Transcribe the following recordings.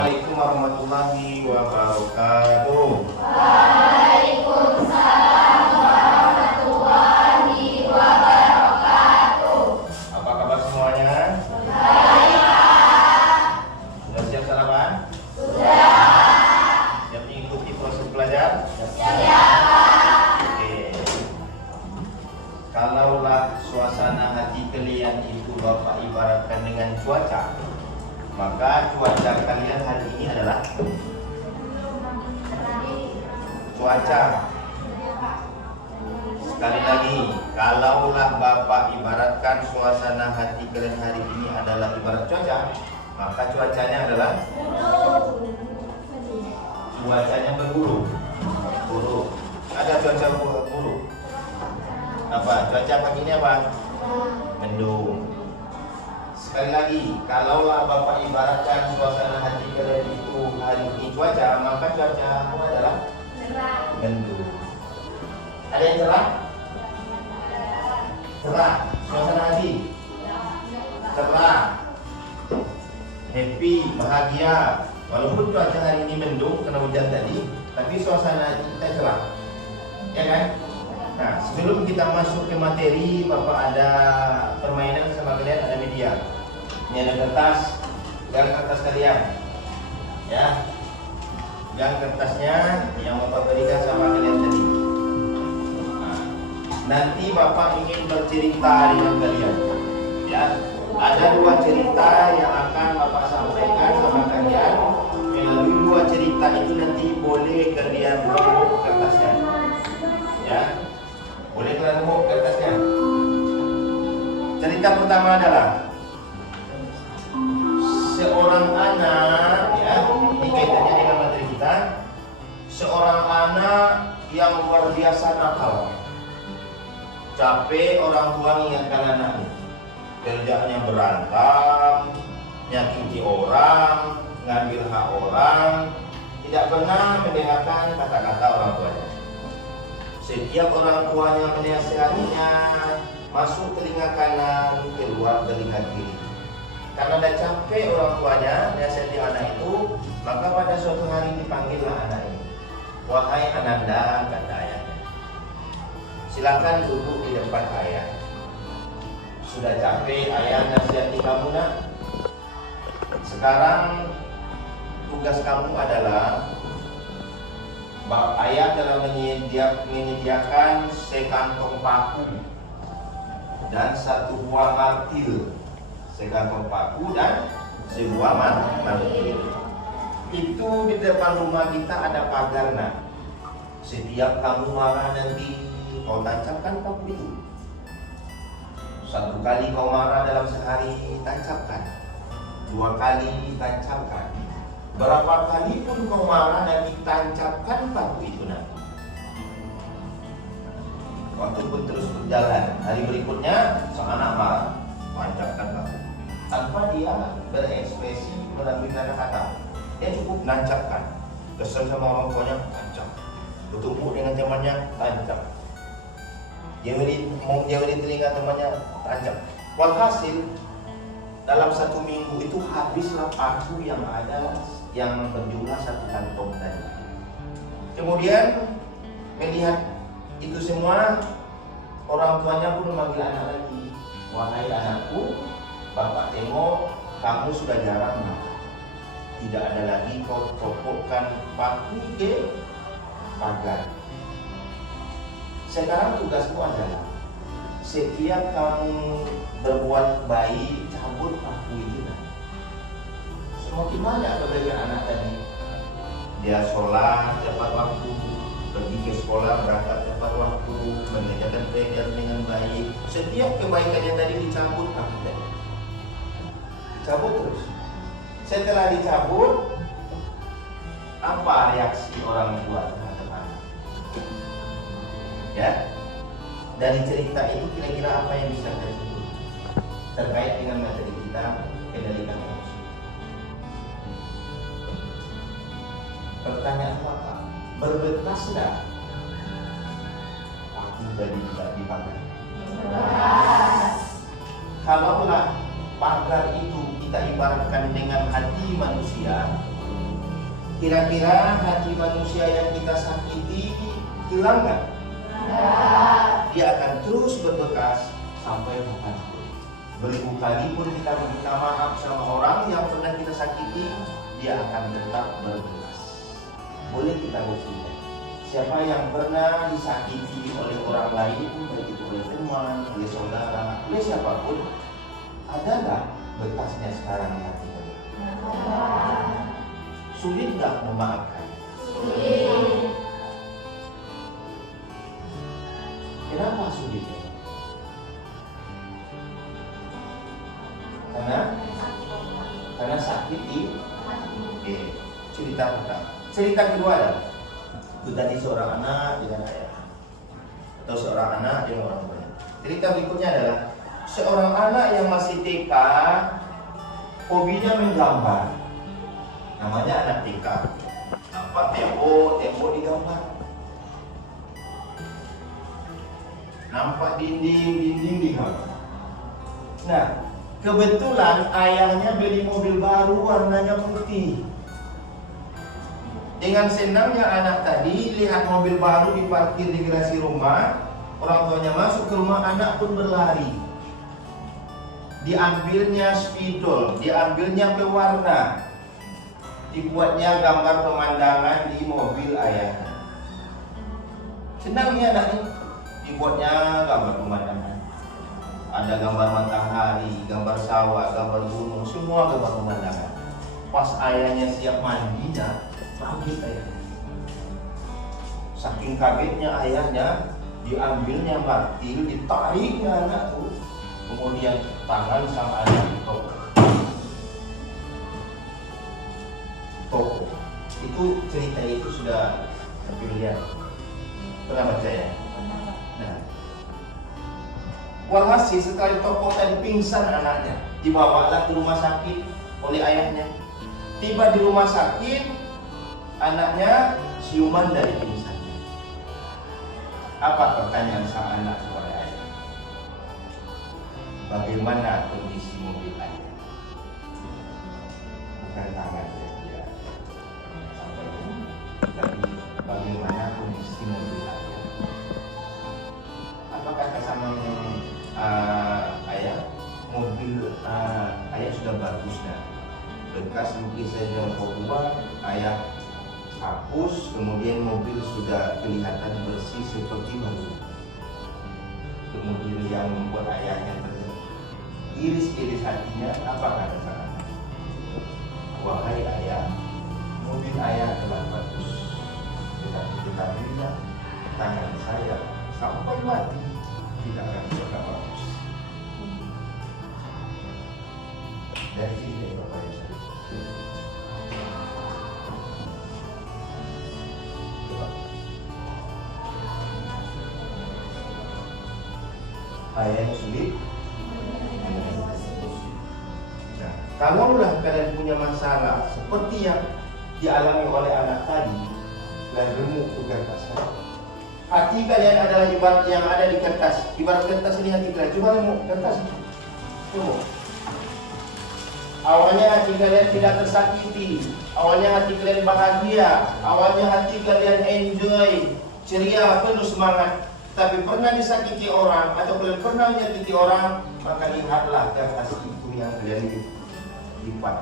Assalamualaikum warahmatullahi wabarakatuh. Waalaikumsalam warahmatullahi wabarakatuh. Apa kabar semuanya? Baik, Pak. Sudah siap sarapan? Sudah. Siap mengikuti proses belajar? Siap, Pak. Oke. Kalaulah suasana hati kalian itu Bapak ibaratkan dengan cuaca, maka cuaca kalian hari ini adalah cuaca. Sekali lagi, kalaulah Bapak ibaratkan suasana hati kalian hari ini adalah ibarat cuaca, maka cuacanya adalah cuacanya berburuk. Buruk. Ada cuaca buruk. Apa? Cuaca pagi ini apa? Mendung. Sekali lagi, kalaulah Bapak ibaratkan suasana hati kalian itu hari ini cuaca, maka cuaca adalah mendung. Ada yang cerah? Cerah. Suasana hati cerah, happy, bahagia. Walaupun cuaca hari ini mendung karena hujan tadi, tapi suasana kita cerah, ya kan? Nah, sebelum kita masuk ke materi, Bapak ada permainan sama kalian, ada media. Ini ada kertas, pegang kertas kalian, ya. Pegang kertasnya yang Bapak berikan sama kalian tadi. Nah, nanti Bapak ingin bercerita dengan kalian, ya. Ada dua cerita yang akan Bapak sampaikan sama kalian. Melalui dua cerita itu nanti boleh kalian remuk kertasnya, ya. Boleh kalian remuk kertasnya. Cerita pertama adalah seorang anak, ya, ini kaitannya dengan materi kita. Seorang anak yang luar biasa nakal. Capek orang tua mengingatkan anaknya. Kerjanya berantem, nyakiti orang, ngambil hak orang, tidak pernah mendengarkan kata-kata orang tuanya. Setiap orang tuanya menasihatinya, masuk telinga kanan, keluar telinga kiri. Karena dah capek orang tuanya nasihati anak itu, maka pada suatu hari dipanggillah anak ini. Wahai Ananda, kata ayahnya, silakan duduk di depan ayah. Sudah capek ayah nasihati kamu, nak. Sekarang tugas kamu adalah ayah telah menyediakan sekantong paku dan satu buah martil. Sekantong paku dan sebuah martil. Itu di depan rumah kita ada pagar, nak. Setiap kamu marah nanti kau tancapkan paku itu. 1 kali kau marah dalam sehari, tancapkan. 2 kali, tancapkan. Berapa kali pun kau marah dan ditancapkan paku itu nanti. Waktu pun terus berjalan. Hari berikutnya, sang anak marah, tancapkan paku. Tanpa dia berekspresi melalui kata-kata, dia cukup nancapkan. Kesel sama orang tuanya, tancap. Bertumpuk dengan temannya, tancap. Dia beri telinga temannya, tancap. Walhasil dalam 1 minggu itu habislah paku yang ada yang berjumlah 1 kantong tadi. Kemudian melihat itu semua, orang tuanya pun memanggil anak lagi. Wahai anakku, bapak tengok kamu sudah jarang makan. Tidak ada lagi kau topokkan paku ke pagar. Sekarang tugasmu adalah setiap kamu berbuat baik, cabut paku itu. Semakin banyak kebaikan anak tadi. Dia sholat tepat waktu, pergi ke sekolah berangkat tepat waktu, mengerjakan PR dengan baik. Setiap kebaikannya tadi dicabut paku tadi. Dicabut terus. Setelah dicabut, apa reaksi orang tua terhadap anak? Ya, dari cerita itu kira-kira apa yang bisa kita sebut terkait dengan materi kita, kendalikan emosi? Pertanyaan apa? Berbekas enggak? Aku jadi tidak dipakai. Kalaulah pagar itu kita ibaratkan dengan hati manusia, kira-kira hati manusia yang kita sakiti hilang nggak? Dia akan terus berbekas sampai kapanpun. Beribu kali pun kita meminta maaf sama orang yang pernah kita sakiti, dia akan tetap berbekas. Boleh kita buktikan. Siapa yang pernah disakiti oleh orang lain, baik itu oleh teman, oleh saudara, oleh siapapun, ada nggak bekasnya sekarang di hati kita? Sulit nggak memaafkan? Sulit. Kenapa sulit? Karena sakit di cerita pertama. Cerita kedua adalah itu tadi seorang anak dengan ayah atau seorang anak dengan orang tuanya. Cerita berikutnya adalah seorang anak yang masih TK, hobinya menggambar. Namanya anak TK. Nampak tembok digambar. Nampak dinding digambar. Nah, kebetulan ayahnya beli mobil baru warnanya putih. Dengan senangnya anak tadi lihat mobil baru diparkir di garasi rumah, orang tuanya masuk ke rumah, anak pun berlari. Diambilnya spidol, diambilnya pewarna, dibuatnya gambar pemandangan di mobil ayahnya. Senangnya anak ini, dibuatnya gambar pemandangan. Ada gambar matahari, gambar sawah, gambar gunung, semua gambar pemandangan. Pas ayahnya siap mandinya, kaget ayahnya. Saking kagetnya ayahnya, diambilnya martil, ditariknya anak tuh. Kemudian tangan sang anak toko. Itu cerita itu sudah terlihat. Pernah baca ya? Nah, walhasil setelah ditopok tadi pingsan anaknya, dibawalah ke rumah sakit oleh ayahnya. Tiba di rumah sakit, anaknya siuman dari pingsan. Apa pertanyaan sang anak kepada ayah? Bagaimana kondisi mobil ayah? Bukan tangan dia sampai ini, tapi bagaimana kondisi mobil ayah? Apa kata sama ayah? Mobil ayah sudah bagus dah. Bekas lukisan yang kau buat, ayah hapus, kemudian mobil sudah kelihatan bersih seperti baru. Kemudian yang membuat ayahnya iris-iris hatinya, apa kata sang anak? Wahai ayah, mobil ayah telah bagus, tetapi tangan saya sampai mati tidak akan bisa bagus. Dari sini Bapak Ibu. Coba. Ayat yang sulit. Nah, kalaulah kalian punya masalah seperti yang dialami oleh anak tadi, dan remuk ke kertas. Hati kalian adalah ibarat yang ada di kertas. Ibarat kertas ini hati kalian. Coba remuk kertas itu. Remuk. Awalnya hati kalian tidak tersakiti. Awalnya hati kalian bahagia. Awalnya hati kalian enjoy, ceria, penuh semangat. Tapi pernah disakiti orang atau kalian pernah menyakiti orang, maka lihatlah kertas itu yang kalian lipat.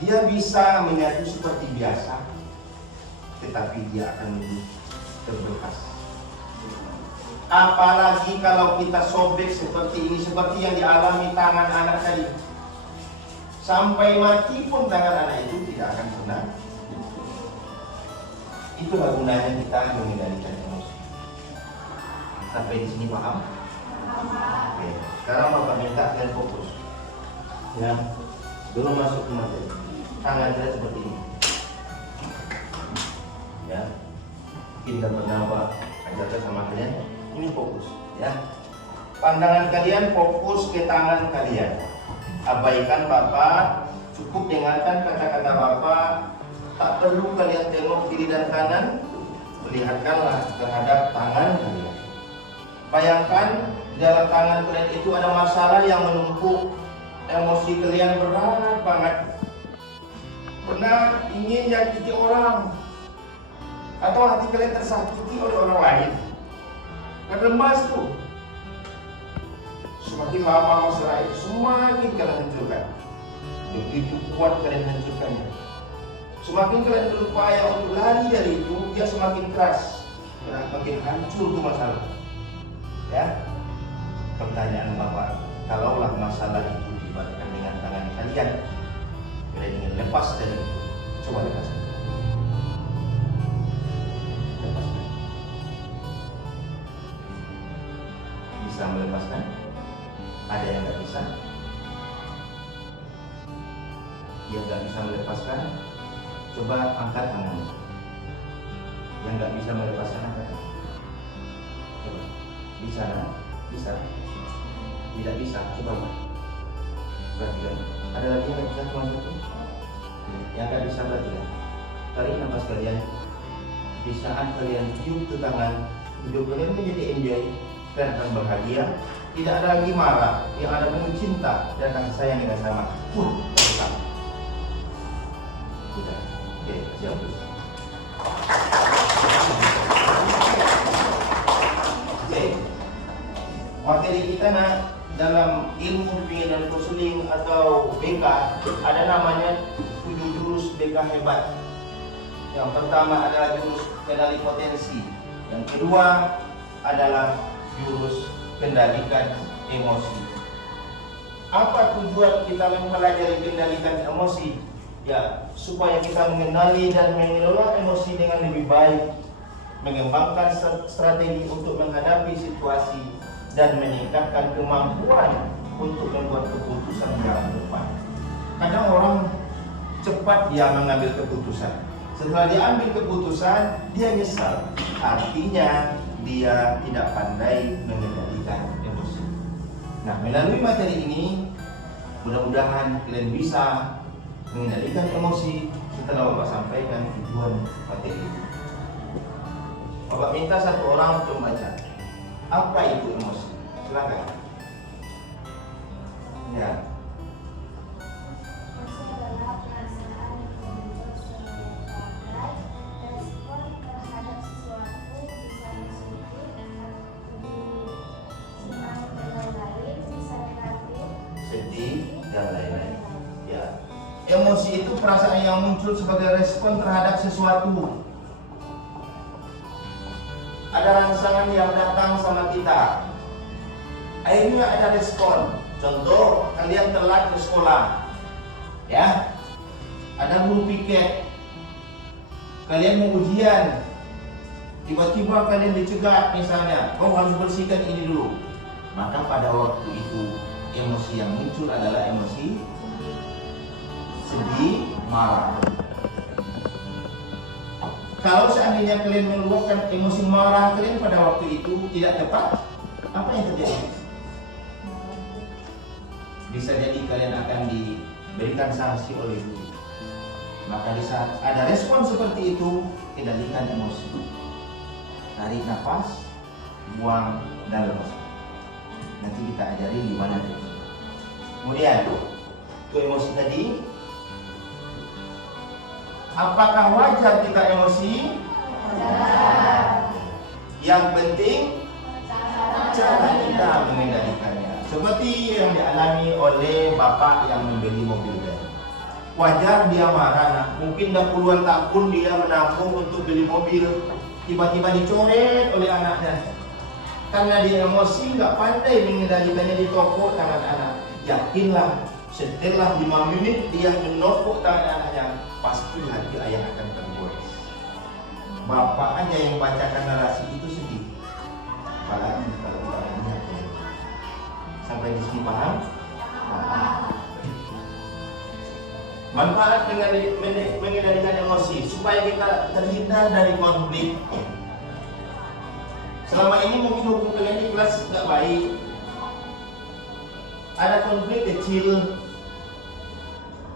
Dia bisa menyatu seperti biasa, tetapi dia akan menjadi terbekas. Apalagi kalau kita sobek seperti ini, seperti yang dialami tangan anak tadi. Sampai mati pun tangan anak itu tidak akan pernah. Itulah gunanya kita mengendalikan emosi. Sampai di sini paham? Oke. Sekarang Bapak minta kalian fokus. Ya, belum masuk ke materi. Tangan saya seperti ini. Ya, kita pernah ajarkan sama kalian. Ini fokus, ya. Pandangan kalian fokus ke tangan kalian. Abaikan Bapak, cukup dengarkan kata-kata Bapak. Tak perlu kalian tengok kiri dan kanan. Melihatkanlah terhadap tangan kalian. Bayangkan dalam tangan kalian itu ada masalah yang menumpuk. Emosi kalian berat banget. Pernah ingin menyakiti orang, atau hati kalian tersakiti oleh orang lain, kan lemas tuh. Semakin lama masalah itu semakin kalian hancurkan. Begitu kuat kalian hancurkannya. Semakin kalian berupaya untuk lari dari itu, dia semakin keras, dan makin hancur tuh masalah. Ya, pertanyaan Bapak, kalaulah masalah itu dibalikkan dengan tangan kalian, kalian ingin lepas dari itu, coba lepaskan. Lepaskan. Bisa melepaskan? Ada yang nggak bisa? Yang nggak bisa melepaskan, coba angkat tangannya. Yang nggak bisa melepaskan, angkat. Coba. Bisa, kan? Bisa. Tidak bisa, coba. Perhatikan. Ada lagi yang nggak bisa, cuma satu. Yang nggak bisa perhatikan. Tarik nafas kalian. Di saat kalian tiup ke tangan, hidup kalian menjadi enjoy dan akan bahagia. Tidak ada lagi marah, yang ada penuh cinta dan kasih sayang dengan sama. Tetap. Sudah. Oke, siap terus. Oke. Materi kita dalam ilmu bimbingan dan konseling atau BK ada namanya 7 jurus BK hebat. Yang pertama adalah jurus kendali potensi. Yang kedua adalah jurus kendalikan emosi. Apa tujuan kita mempelajari kendalikan emosi? Ya, supaya kita mengenali dan mengelola emosi dengan lebih baik, mengembangkan strategi untuk menghadapi situasi dan meningkatkan kemampuan untuk membuat keputusan yang tepat. Kadang orang cepat dia mengambil keputusan. Setelah dia ambil keputusan, dia nyesal. Artinya dia tidak pandai mengendalikan emosi. Nah, melalui materi ini, mudah-mudahan kalian bisa mengendalikan emosi setelah Bapak sampaikan tujuan materi ini. Bapak minta satu orang untuk membaca. Apa itu emosi? Silakan. Ya. Dan lain-lain. Ya. Emosi itu perasaan yang muncul sebagai respon terhadap sesuatu. Ada rangsangan yang datang sama kita. Akhirnya ada respon. Contoh, kalian telat ke sekolah. Ya. Ada guru piket. Kalian mau ujian. tiba-tiba kalian dicegat misalnya, kau harus bersihkan ini dulu. Maka pada waktu itu emosi yang muncul adalah emosi sedih, marah. Kalau seandainya kalian meluapkan emosi marah kalian pada waktu itu tidak tepat, apa yang terjadi? Bisa jadi kalian akan diberikan sanksi oleh guru. Maka di saat ada respon seperti itu, kendalikan emosi. Tarik nafas, buang dan lepaskan. Nanti kita ajari gimana itu. Kemudian, itu emosi tadi. Apakah wajar kita emosi? Yang penting cara kita mengendalikannya. Seperti yang dialami oleh bapak yang membeli mobil baru. Wajar dia marah, nak. Mungkin dah puluhan tahun dia menabung untuk beli mobil, tiba-tiba dicoret oleh anaknya. Karena dia emosi, nggak pandai mengendalikannya di toko tangan anak. Yakinlah, setelah 5 menit dia menopok tangan anaknya, pasti hati ayah akan tergores. Bapak aja yang bacakan narasi itu sedih. Apalagi kalau kita ingat. Sampai di sini paham? Manfaat mengendalikan emosi supaya kita terhindar dari konflik. Selama ini mungkin hukum kalian di kelas tidak baik. Ada konflik kecil.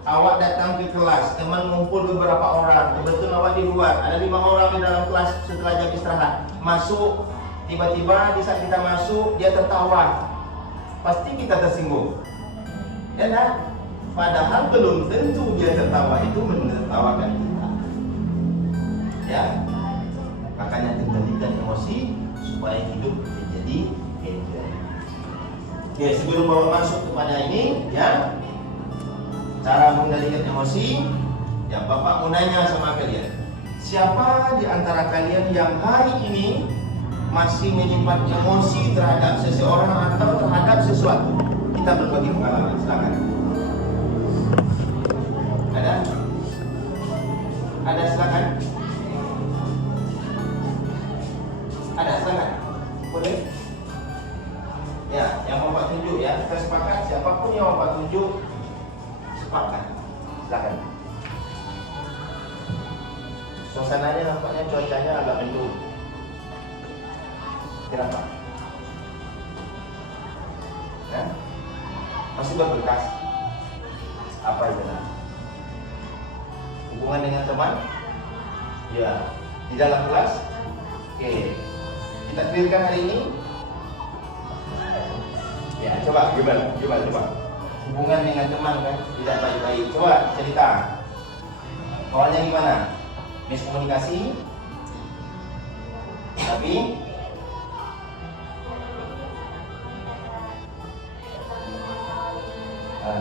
Awak datang ke kelas, teman ngumpul beberapa orang. Kebetulan awak di luar, ada 5 orang di dalam kelas setelah jam istirahat. Masuk, tiba-tiba di saat kita masuk dia tertawa. Pasti kita tersinggung. Ya kan? Padahal belum tentu dia tertawa itu menertawakan kita. Ya, makanya kendalikan emosi supaya hidup menjadi enjoy. Oke, sebelum bawa masuk kepada ini, ya, cara mengendalikan emosi, ya Bapak mau nanya sama kalian. Siapa di antara kalian yang hari ini masih menyimpan emosi terhadap seseorang atau terhadap sesuatu? Kita berbagi pengalaman, silakan. Ada? Ada, silakan. Ada, silakan. Boleh? Ya, yang Bapak tunjuk ya. Kita sepakat siapapun yang Bapak tunjuk sepakat. Silakan. Suasananya nampaknya cuacanya agak mendung. Kenapa? Ya? Masih berbekas. Apa itu? Hubungan dengan teman? Ya. Di dalam kelas? Oke. Kita clearkan hari ini. Ya, coba gimana? Coba. Hubungan dengan teman kan tidak baik-baik. Coba cerita. Awalnya gimana? Miskomunikasi? Tapi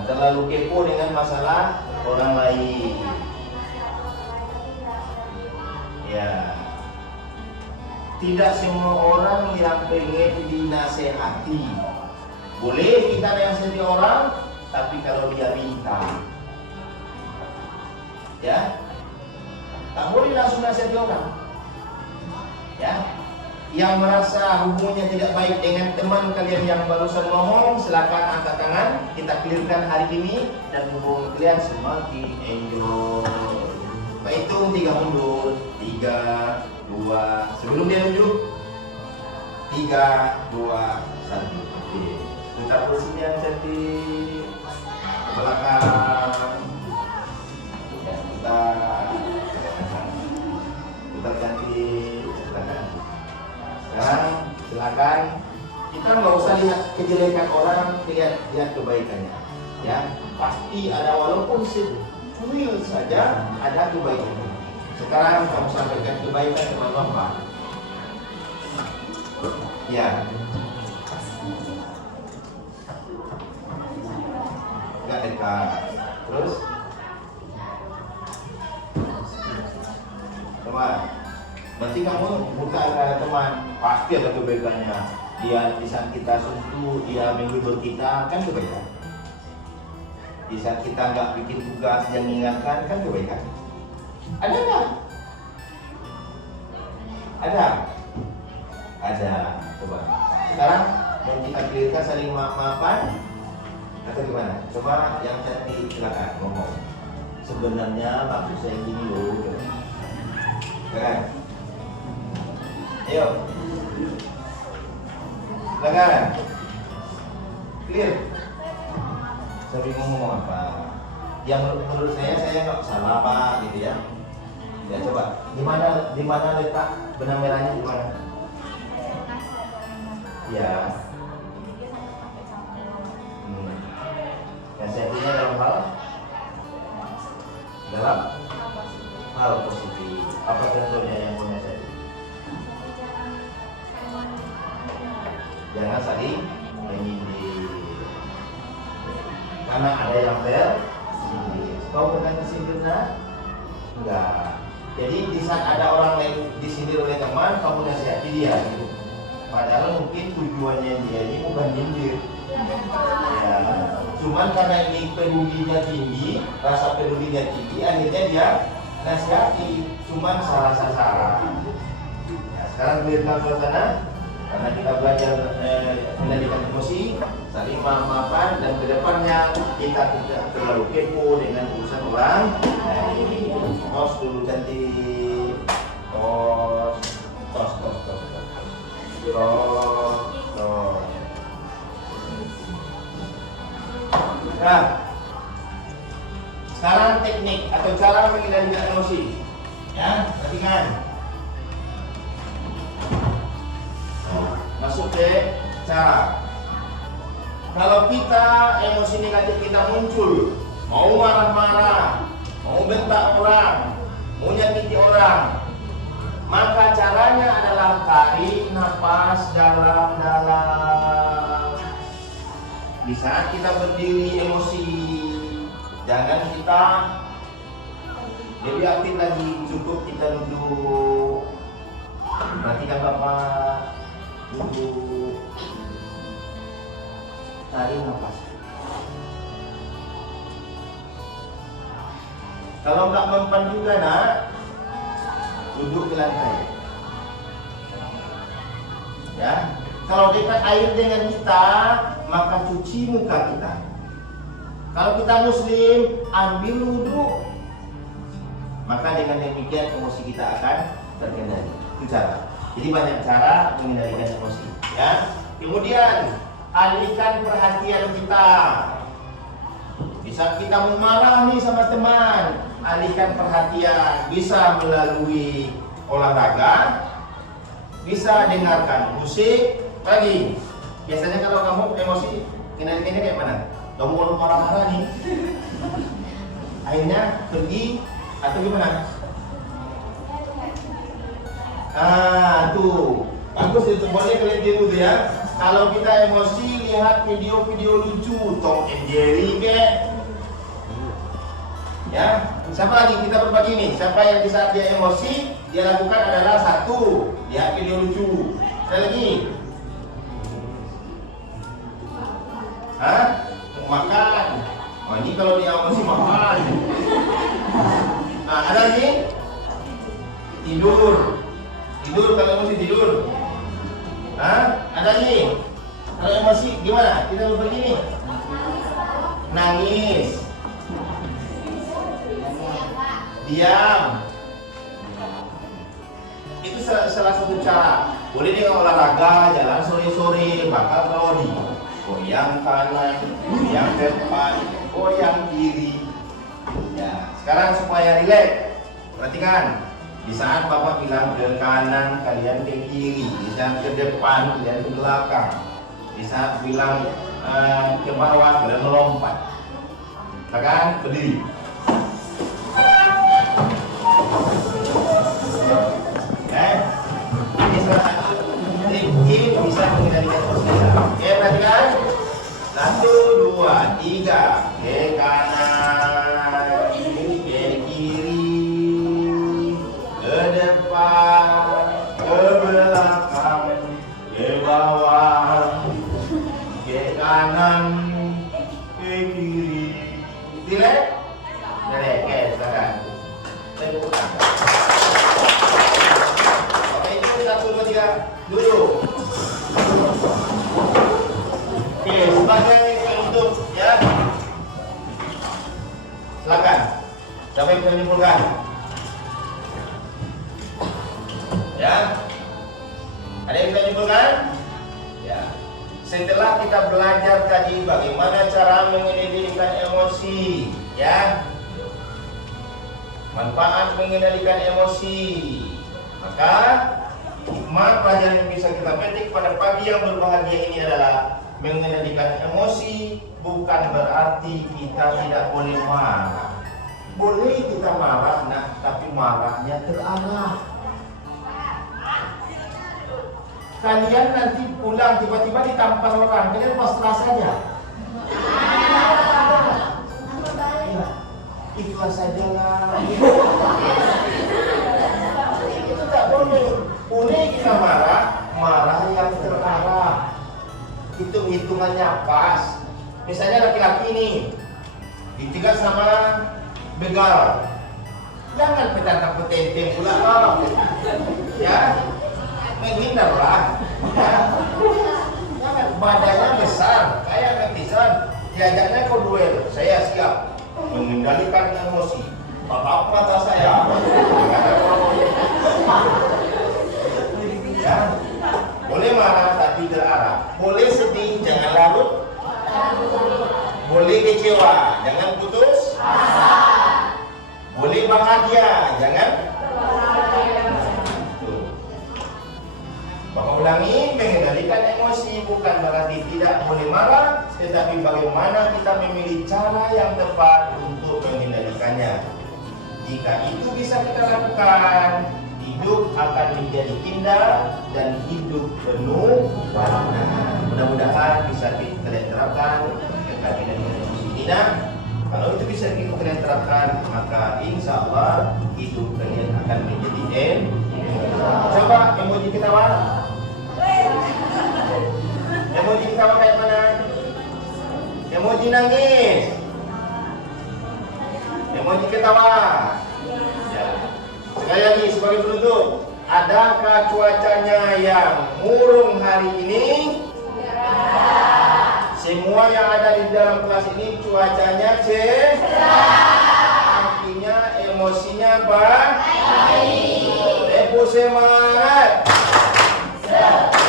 terlalu kepo dengan masalah orang lain. Ya. Tidak semua orang yang pengen dinasehati. Boleh kita nasihati orang, tapi kalau dia minta, ya, tak boleh langsung nasihati orang. Ya, yang merasa hubungannya tidak baik dengan teman kalian yang barusan ngomong, silakan angkat tangan. Kita clearkan hari ini dan hubungan kalian semakin enjoy. Hitung 3 mundur, 3, 2. Sebelum dia nunjuk, 3, 2, 1. Oke. Putar posisi yang cantik ke belakang. Ya, putar cantik. Sekarang silakan. Kita nggak usah lihat kejelekan orang, lihat kebaikannya. Ya, pasti ada, walaupun secuil saja ada kebaikan. Sekarang kamu sampaikan kebaikan kepada Bapak. Ya. Gak dekat. Terus teman, berarti kamu buka ada teman, pasti ada kebaikannya. Dia di saat kita sentuh, dia menghibur kita, kan kebaikan. Di saat kita nggak bikin tugas yang mengingatkan, kan kebaikan. Ada nggak? Ada? Ada. Coba. Sekarang mau kita clearkan saling maaf-maafan atau gimana? Coba yang cantik silakan ngomong. Sebenarnya maksud saya gini loh. Silakan. Ayo. Silakan. Clear. Saya bingung ngomong apa. Yang menurut saya nggak salah apa gitu ya. Ya coba. Di mana letak benang merahnya di mana? Ya. Yang satunya dalam hal positif. Apa contohnya yang punya saya? Jangan saling menyindir. Karena ada yang kau pernah disindir nak? Enggak. Jadi di saat ada orang lain disindir oleh teman, kamu nasihati dia gitu. Padahal mungkin tujuannya dia ini bukan nyindir. Ya. Cuman karena ini pedulinya tinggi, rasa pedulinya tinggi, akhirnya dia nasihati. Cuman salah sasaran. Ya, sekarang clearkan suasana. Karena kita belajar mengendalikan emosi, saling maaf-maafan, dan kedepannya kita tidak terlalu kepo dengan urusan orang. Nah ini tos dulu cantik, tos. Nah, sekarang teknik atau cara mengendalikan emosi, ya, perhatikan. Masuk ke cara. Kalau kita emosi negatif kita muncul, mau marah-marah, mau bentak orang, mau nyakiti orang, maka caranya adalah tarik nafas dalam-dalam. Di saat kita berdiri emosi, jangan kita lebih aktif lagi, cukup kita duduk. Perhatikan Bapak. Duduk, tarik nafas. Kalau nggak mempan juga nak, duduk ke lantai. Ya, kalau dekat air dengan kita, maka cuci muka kita. Kalau kita muslim, ambil wudhu. Maka dengan demikian emosi kita akan terkendali. Itu cara. Jadi banyak cara mengendalikan emosi, ya. Kemudian alihkan perhatian kita. Bisa kita mau marah nih sama teman, alihkan perhatian. Bisa melalui olahraga, bisa dengarkan musik. Lagi, biasanya kalau kamu emosi, kendalikannya kayak mana? Kamu kalau marah-marah nih, akhirnya pergi atau gimana? Tuh, bagus itu, boleh kalian tiru tuh ya. Kalau kita emosi, lihat video-video lucu, Tom and Jerry ke. Ya, siapa lagi kita berbagi nih? Siapa yang di saat dia emosi, dia lakukan adalah satu, lihat video lucu. Ada lagi? Makan. Oh ini kalau dia emosi makan. Nah, ada lagi? Tidur. Tidur, kalau emosi tidur. Ada lagi? Kalau emosi gimana? Kita berbagi nih. Nangis. Diam. Itu salah satu cara. Boleh dengan olahraga, jalan sore-sore, bakal kalori. Goyang kanan, goyang depan, goyang kiri. Ya, sekarang supaya rileks, perhatikan. Di saat Bapak bilang ke kanan, kalian ke kiri. Di saat ke depan, kalian ke belakang. Di saat bilang ke bawah, kalian melompat. Kan? Berdiri. Ini salah satu trik bisa mengendalikan emosi kita. Oke, perhatikan. 1, 2, 3. Ke kanan, ke kiri, ke depan, ke belakang, ke bawah, ke kanan, ke kiri. Rileks? Rileks, oke, silakan. Tepuk tangan. Oke, itu 3, duduk. Oke, sebagai penutup ya. Silakan. Siapa yang bisa menyimpulkan? Ya. Ada yang bisa menyimpulkan? Ya. Setelah kita belajar tadi bagaimana cara mengendalikan emosi, ya. Manfaat mengendalikan emosi. Maka hikmah pelajaran yang bisa kita petik pada pagi yang berbahagia ini adalah mengendalikan emosi bukan berarti kita tidak boleh marah. Boleh kita marah, nah, tapi marahnya terarah. Kalian nanti pulang tiba-tiba ditampar orang, kalian pasrah saja. Ikhlas sajalah. Itu tak boleh. Boleh kita marah, marah yang terarah. Hitung-hitungannya pas. Misalnya laki-laki nih ditinggal sama begal, jangan petantang petenteng pula, ya. Menghindarlah, ya. Jangan, badannya besar, kayak netizen, diajaknya kau duel, saya siap mengendalikan emosi. Tatap mata saya. Ya, boleh marah tapi terarah, boleh sedih, jangan larut, boleh kecewa, jangan putus asa, boleh bahagia, jangan. Bapak ulangi, mengendalikan emosi bukan berarti tidak boleh marah, tetapi bagaimana kita memilih cara yang tepat untuk mengendalikannya. Jika itu bisa kita lakukan, hidup akan menjadi indah dan hidup penuh warna. Mudah-mudahan bisa kalian terapkan terkait dengan emosi ini. Kalau itu bisa kalian terapkan, maka insya Allah hidup kalian akan menjadi Coba emoji ketawa. Emoji ketawa kayak mana? Emoji nangis. Emoji ketawa. Ya. Sekali lagi sebagai penutup, adakah cuacanya yang murung hari ini? Semua yang ada di dalam kelas ini cuacanya cerah. Artinya emosinya baik. Semangat. Semangat.